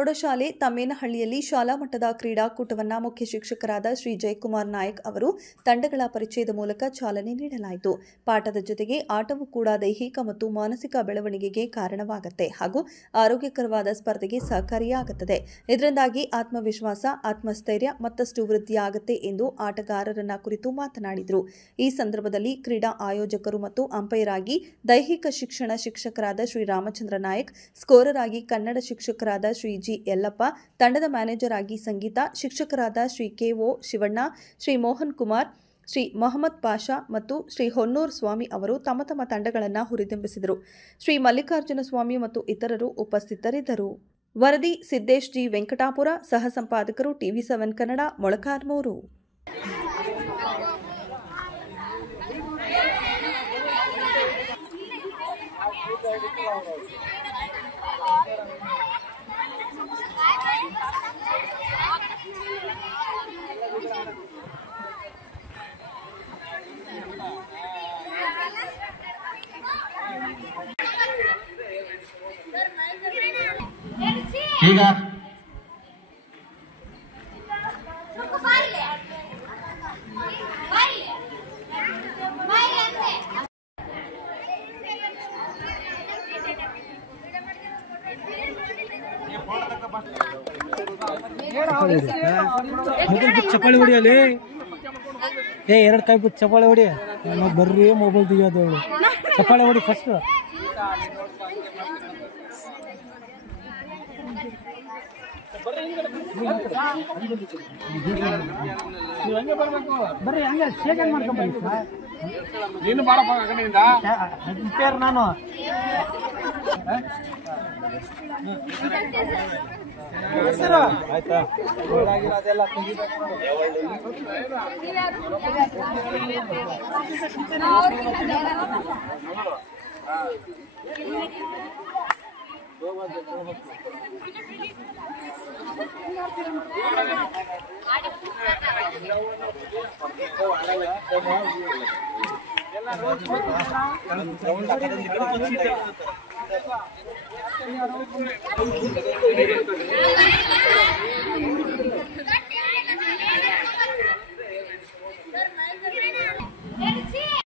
ಪ್ರೌಢಶಾಲೆ ತಮ್ಮೇನಹಳ್ಳಿಯಲ್ಲಿ ಶಾಲಾ ಮಟ್ಟದ ಕ್ರೀಡಾಕೂಟವನ್ನು ಮುಖ್ಯ ಶಿಕ್ಷಕರಾದ ಶ್ರೀ ಜಯಕುಮಾರ್ ನಾಯಕ್ ಅವರು ತಂಡಗಳ ಪರಿಚಯದ ಮೂಲಕ ಚಾಲನೆ ನೀಡಲಾಯಿತು. ಪಾಠದ ಜೊತೆಗೆ ಆಟವೂ ಕೂಡ ದೈಹಿಕ ಮತ್ತು ಮಾನಸಿಕ ಬೆಳವಣಿಗೆಗೆ ಕಾರಣವಾಗುತ್ತೆ ಹಾಗೂ ಆರೋಗ್ಯಕರವಾದ ಸ್ಪರ್ಧೆಗೆ ಸಹಕಾರಿಯಾಗುತ್ತದೆ. ಇದರಿಂದಾಗಿ ಆತ್ಮವಿಶ್ವಾಸ, ಆತ್ಮಸ್ಥೈರ್ಯ ಮತ್ತಷ್ಟು ವೃದ್ಧಿಯಾಗುತ್ತೆ ಎಂದು ಆಟಗಾರರನ್ನ ಕುರಿತು ಮಾತನಾಡಿದರು. ಈ ಸಂದರ್ಭದಲ್ಲಿ ಕ್ರೀಡಾ ಆಯೋಜಕರು ಮತ್ತು ಅಂಪೈರ್ ಆಗಿ ದೈಹಿಕ ಶಿಕ್ಷಣ ಶಿಕ್ಷಕರಾದ ಶ್ರೀ ರಾಮಚಂದ್ರ ನಾಯಕ್, ಸ್ಕೋರರ್ ಆಗಿ ಕನ್ನಡ ಶಿಕ್ಷಕರಾದ ಶ್ರೀ ಜಿ ಯಲ್ಲಪ್ಪ, ತಂಡದ ಮ್ಯಾನೇಜರ್ ಆಗಿ ಸಂಗೀತ, ಶಿಕ್ಷಕರಾದ ಶ್ರೀ ಕೆ.ಒ. ಶಿವಣ್ಣ, ಶ್ರೀ ಮೋಹನ್ ಕುಮಾರ್, ಶ್ರೀ ಮೊಹಮ್ಮದ್ ಪಾಷಾ ಮತ್ತು ಶ್ರೀ ಹೊನ್ನೂರ್ ಸ್ವಾಮಿ ಅವರು ತಮ್ಮ ತಮ್ಮ ತಂಡಗಳನ್ನು ಹುರಿದುಂಬಿಸಿದರು. ಶ್ರೀ ಮಲ್ಲಿಕಾರ್ಜುನ ಸ್ವಾಮಿ ಮತ್ತು ಇತರರು ಉಪಸ್ಥಿತರಿದ್ದರು. ವರದಿ ಸಿದ್ದೇಶ್ ಜಿ ವೆಂಕಟಾಪುರ, ಸಹ ಸಂಪಾದಕರು TV7 ಕನ್ನಡ, ಮೊಳಕಾಲ್ಮೂರು. ಈಗ ಚಪ್ಪಾಳಿ ಹೊಡಿಯಲ್ಲಿ ಎರಡು ಕೈ ಬಿಟ್ಟು ಚಪ್ಪಾಳಿ ಹೊಡಿ. ಬರ್ರಿ ಮೊಬೈಲ್ ತೆಗಿಯೋದು. ಚಪ್ಪಾಳಿ ಹೊಡಿ ಫಸ್ಟ್. ಬರ್ರಿ ಹಂಗೆ ಶೇಖರ್ ಮಾಡ್ಕೊಂಬಂದಿ ಸರ್. ನೀನು ಬಾರಪ್ಪ ಕಡೆಯಿಂದ ನಾನು ಆಯ್ತಾ ಅದೆಲ್ಲ